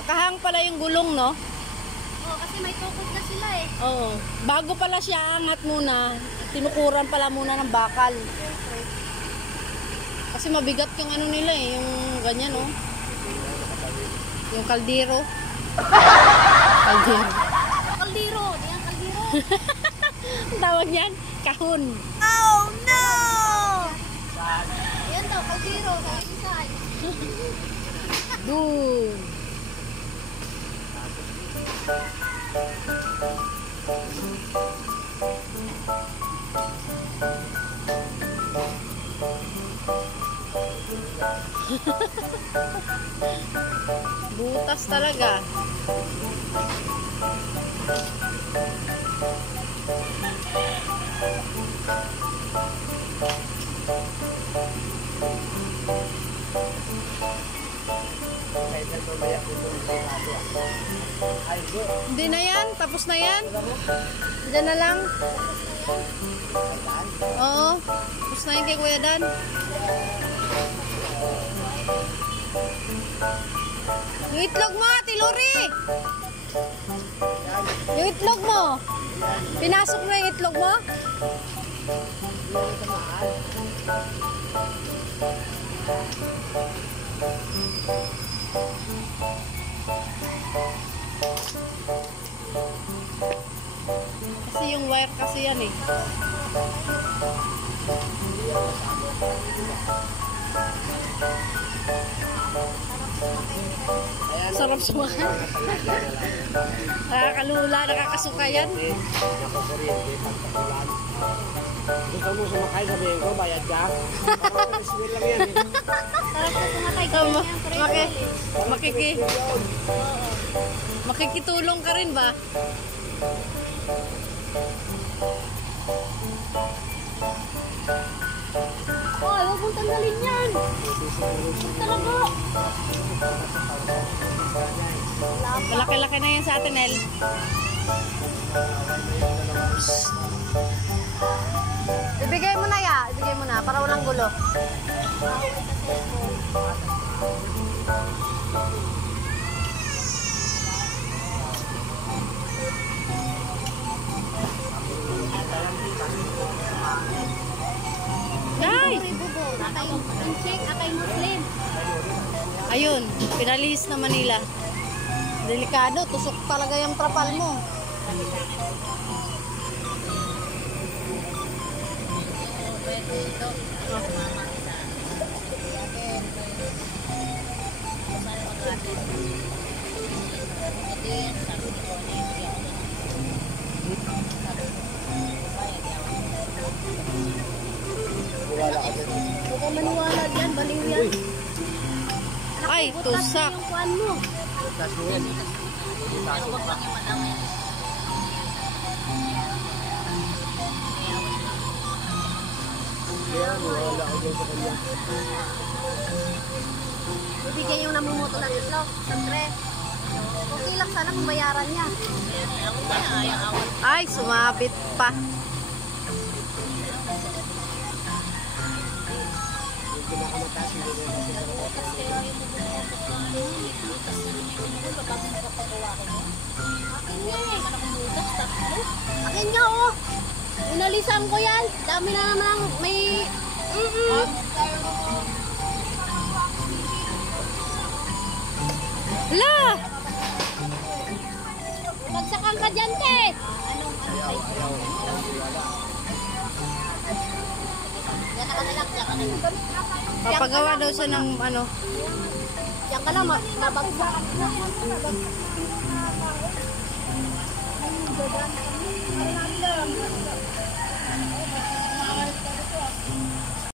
Nakahang pala yung gulong, no? Oo, kasi may tukod na sila eh. Oo. Bago pala siya angat muna, tinukuran pala muna ng bakal. Kasi mabigat yung ano nila eh, yung ganyan, no? Yung kaldero. Kaldero. Kaldero, di yan kaldero. Ang tawag niyan, kahon. Oh no! Yan daw, kaldero, sa side. Boom! Butas talaga. Hindi na yan, tapos na yan. Diyan na lang. Oo, tapos na yan kay Kuya Dan. Yung itlog mo, Ate Lori! Yung itlog mo. Pinasok mo yung itlog mo? Kasi yung wire kasi yan eh. Sarap sumakay. Nakakalula, nakakasuka yan. Gusto mo sumakay, sabihin ko, bayad ka. Parang swell lang yan eh. Sarap na sumakay ka rin yan. Makikitulong ka rin ba? Oh, huwag mong tanggalin yan. Talaga. Malaki-laki na yan sa atin, El. Ibigay mo na ya. Ibigay mo na para walang gulo. Ay! Akay Muslim. Ayun, pinalihis na Manila. Delikado, tusok talaga yung trapal mo. Huwag kang maniwala dyan, baliw yan. Ay, tusak. Yung kuwan mo. Butas mo yan. Ibigay yung namumuto ng itlog. Siyempre. Okay lang sana kung bayaran niya. Ay, sumabit pa. Akin nga oh. Inalisan ko yan. Dami na naman may... Hala! Magsakan ka dyan, te. Papagawa daw siya ng ano. Diyan ka lang, mabagsak.